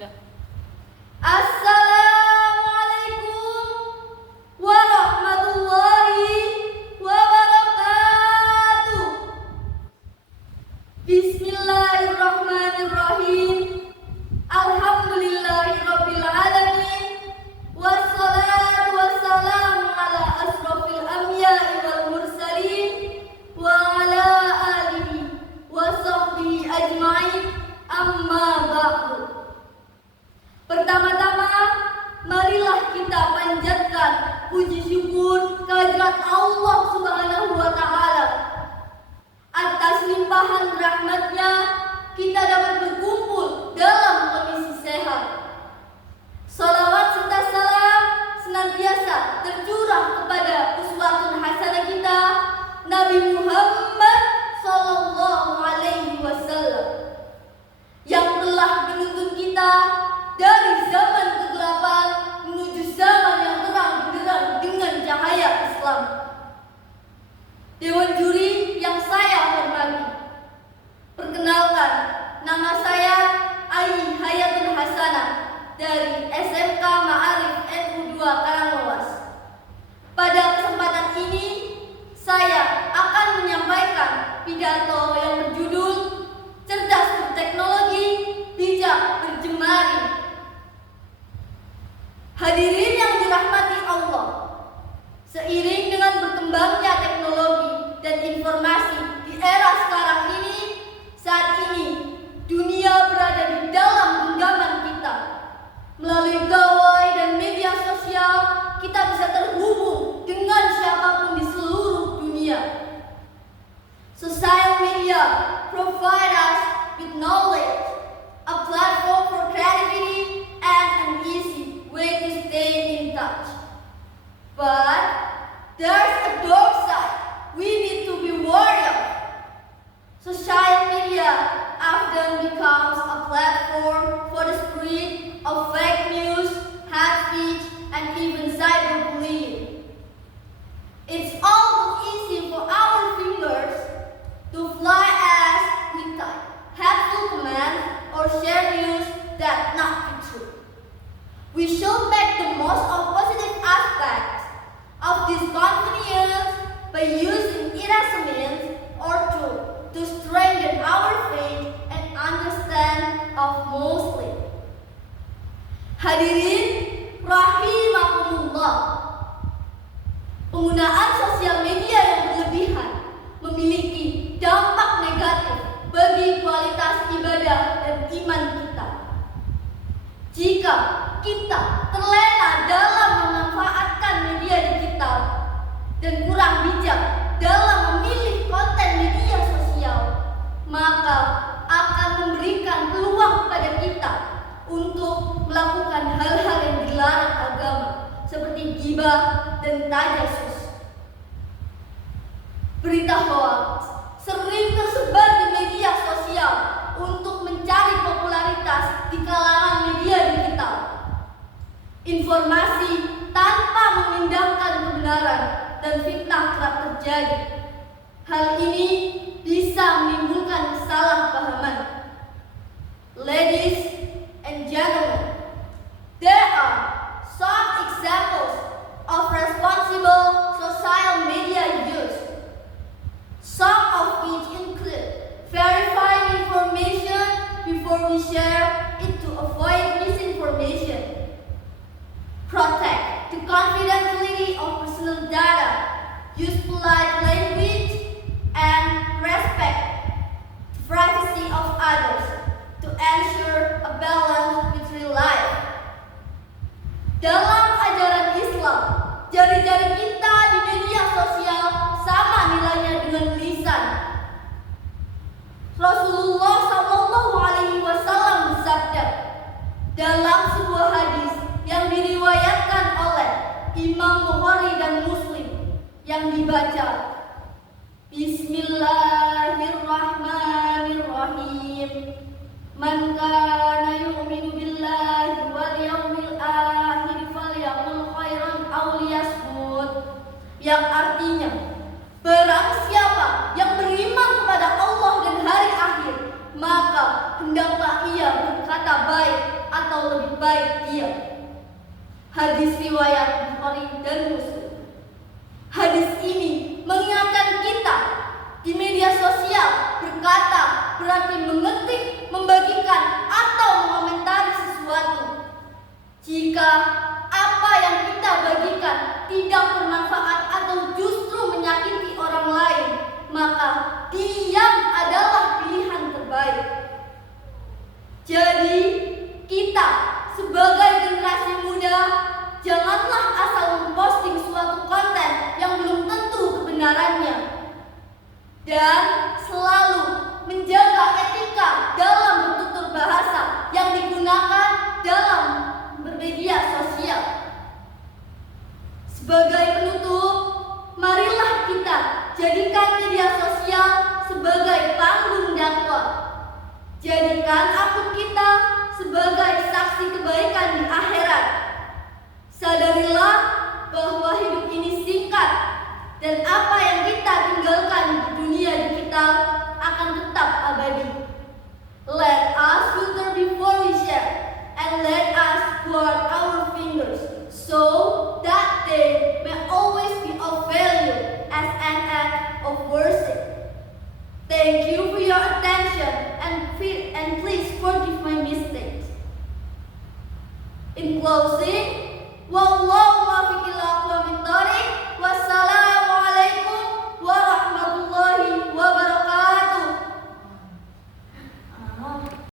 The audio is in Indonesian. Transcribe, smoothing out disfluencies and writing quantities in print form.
Dah. Assalamualaikum warahmatullahi wabarakatuh. Bismillahirrahmanirrahim. Alhamdulillahirabbil alamin. Wassalatu wassalamu ala asrofil anbiya'i wal mursalin wa ala alihi wa sahbihi ajma'in. Amma ba'du. Pertama-tama, marilah kita panjatkan puji syukur kehadirat Allah Subhanahu wa Ta'ala. Atas limpahan rahmat-Nya, kita dapat berkumpul dalam kondisi sehat. Salawat serta salam senantiasa tercurah kepada uswatun hasanah kita, Nabi Muhammad sallallahu alaihi wasallam, yang telah menuntun kita dari zaman kegelapan menuju zaman yang terang benderang dengan cahaya Islam. Dewan juri yang saya hormati, perkenalkan, nama saya Ai Hayatul Hasanah dari SMK Ma'arif NU 2 Karanglewas. Pada kesempatan ini, saya akan menyampaikan pidato yang berjudul Cerdas Berteknologi, Bijak Berjemari. Hadirin yang dirahmati Allah, seiring dengan berkembangnya teknologi dan informasi di era sekarang ini, saat ini dunia berada di dalam genggaman kita. Melalui gawai dan media sosial, kita bisa terhubung dengan siapapun di seluruh dunia. Social media provide us with knowledge, a platform for creativity, and an easy way to stay in touch. But there's a dark side we need to be wary of. Social media often becomes a platform for the spread of fake news, hate speech, and even cyberbullying. It's all too easy for our fingers to fly as we type hateful commands or share news that not be true. We should make the most of positive aspects of this convenience by using erasement or tool to strengthen our faith and understand of Muslim. Hadirin rahimakumullah, penggunaan sosial media yang berlebihan memiliki dampak negatif bagi kualitas ibadah dan iman kita. Jika kita terlena dalam memanfaatkan media digital dan kurang bijak dalam memilih konten media sosial, maka akan memberikan peluang kepada kita untuk melakukan hal-hal yang dilarang agama, seperti ghibah dan tajassus. Berita hoax sering tersebar di media sosial untuk mencari popularitas di kalangan media digital. Informasi tanpa memindahkan kebenaran dan fitnah kerap terjadi. Hal ini bisa menimbulkan kesalahpahaman. Ladies and gentlemen, there are some examples of responsible social media use. Some of which include verifying information before we share it to avoid misinformation, protect the confidentiality of personal data, use polite language, and respect the privacy of others to ensure a balance with real life. Dalam ajaran Islam, jari-jari kita di media sosial sama nilainya dengan lisan. Rasulullah sallallahu alaihi wasallam bersabda dalam sebuah hadis yang diriwayatkan oleh Imam Bukhari dan Muslim, yang dibaca Bismillahirrahmanirrahim. Man kana yu'minu billahi wal yawmil akhir falyaqul khairan aw liyasmut, yang artinya, barang siapa yang beriman kepada Allah dan hari akhir, maka hendaklah ia berkata baik atau terbaik dia. Hadis riwayat Bukhari dan Muslim. Hadis ini mengingatkan kita di media sosial berkata berarti mengetik, membagikan atau mengomentari sesuatu. Jika apa yang kita bagikan tidak bermanfaat atau justru menyakiti orang lain, maka diam adalah pilihan terbaik. Jadi, kita sebagai generasi muda janganlah asal memposting suatu konten yang belum tentu kebenarannya, dan selalu menjaga etika dalam bertutur bahasa yang digunakan dalam bermedia sosial. Sebagai penutup, marilah kita jadikan media sosial sebagai panggung dakwah. Jadikan akun kita sebagai saksi kebaikan di akhirat. Sadarilah bahwa hidup ini singkat dan apa yang kita tinggalkan di dunia digital akan tetap abadi. Let us filter before we share, and let us guard our fingers so that they may always be of value as an act of worship. Thank you for your attention, and please forgive my mistakes. In closing,